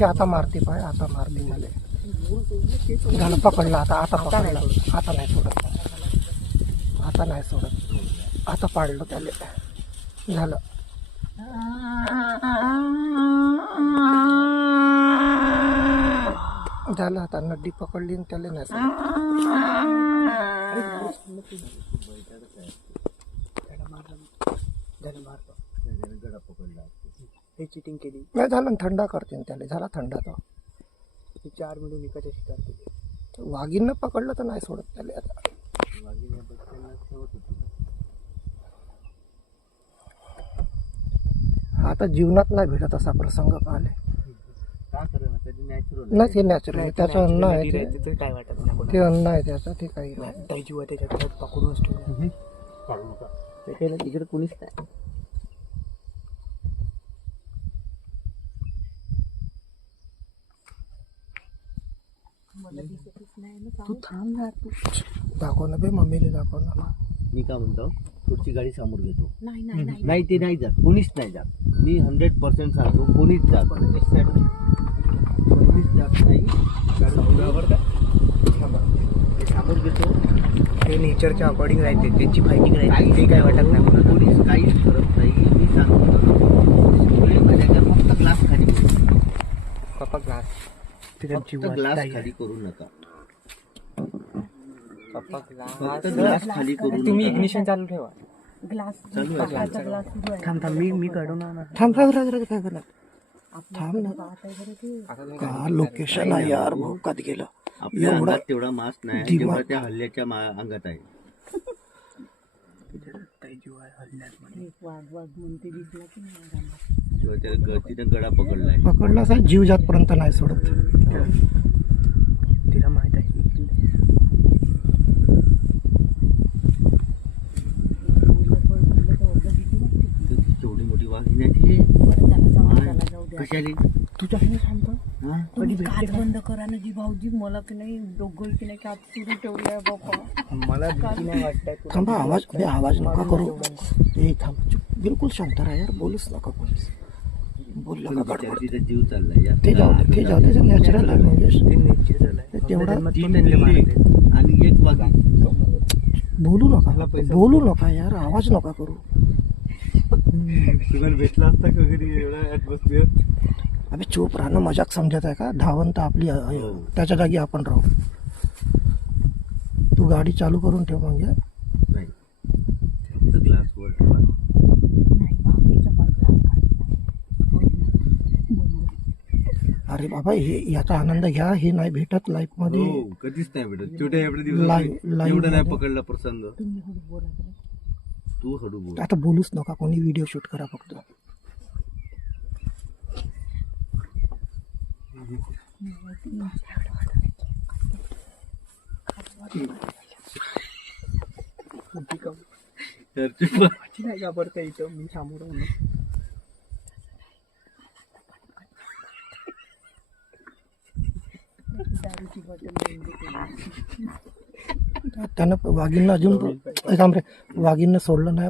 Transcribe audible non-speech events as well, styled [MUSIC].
हे आता मारते पाय आता मारते मला. झालं पकडलं आता आता पकडलं. आता नाही सोडत. आता नाही सोडत. आता पाडलं त्याले. झालं. झालं आता नड्डी पकडली आणि त्याला नाही सोडत. [LAUGHS] हे चिटिंग केली. नाही झालं ना, थंडा करते ना त्याला. झाला थंडा तो हे चार मिळून एकाच्या शिकार केली. वाघीनं पकडलं तर नाही सोडत त्याला आता. आता जीवनात नाही भेटत असा प्रसंग पाहिले का करेना? त्याची नॅचरल नाही ते नॅचरल त्याचं अन्न आहे ते. काय वाटत नाही कोणाला. ते अन्न आहे त्याचं ते काही नाही. काही जीव त्याच्या घरात पकडूनच ठेवला. काढू नका त्याच्याला तिकडे कोणीच नाही. तू थांब ना तू दाखव ना बे मम्मीला दाखव ना. मी काय म्हणतो पुढची गाडी समोर घेतो. नाही ते नाही जात. कोणीच नाही जात. मी हंड्रेड पर्सेंट सांगतो कोणीच जात नाही. कोणीच जात नाही. समोर घेतो. ते नेचरच्या अकॉर्डिंग राहते त्यांची फायटिंग राहते. ते काय वाटत नाही. कोणीच काहीच करत नाही. मी सांगतो सगळे माझ्या फक्त ग्लास खाली करू. पप्पा ग्लास तिथे फक्त ग्लास खाली करू नका. पप्पा फक्त ग्लास खाली करू तुम्ही इग्निशन चालू ठेवा. चालू आहे थांब थांब मी मी काढून आणणार. थांब थांब करणार थांब ना. आता का लोकेशन आहे यार भाऊ कधी गेलं आपल्या एवढा अंगात तेवढा मास नाही दिमाग- जेवढा त्या हल्ल्याच्या मा- अंगात आहे. काही जीव आहे हल्ल्यात मध्ये तेव्हा त्या ग- तिथं गडा पकडलाय. पकडला असा जीव जातपर्यंत नाही सोडत. तिला माहीत आहे. ती केवढी मोठी ती? कशाली तुझ्या सांगतो हा? बंद करा ना जी भाऊजी. मला की नाही डोंगर की नाही सुरू ठेवलंय मला भीती नाही वाटत. थांबा आवाज आवाज नका करू. ए थांब. बिलकुल शांत राहा यार. बोलूच नका कोणीच. बोललं का बिचारी गडबड तिचा जीव चाललाय या. ते जाऊ दे ते जाऊ नॅचरल आहे म्हणजे तेवढा. आणि एक बोलू नका बोलू नका यार आवाज नका करू भेटला असता का कधी एवढा ऍटमॉस्फिअर अबे चूप राहणं मजाक समजत आहे का धावंत आपली. हो. त्याच्या जागी आपण राहू तू गाडी चालू करून ठेव म्हणजे नाही फक्त ग्लास वर ठेवा नाही भाऊजीचा बदला अरे बाबा हे याचा आनंद घ्या हे नाही भेटत लाईफमध्ये. हो कधीच नाही भेटत. छोट्या एवढ्या दिवसात लाईव्ह एवढं नाही मध्ये. पकडला प्रसंग. तू हळू बोल. आता बोलूच नका कोणी व्हिडिओ शूट करा फक्त. तर ते नाही घाबरता इथं? मी समोर आहे ना. दारूची बॉटल बंद केली त्यानं वाघींना अजून एक रे वाघींना सोडलं नाही.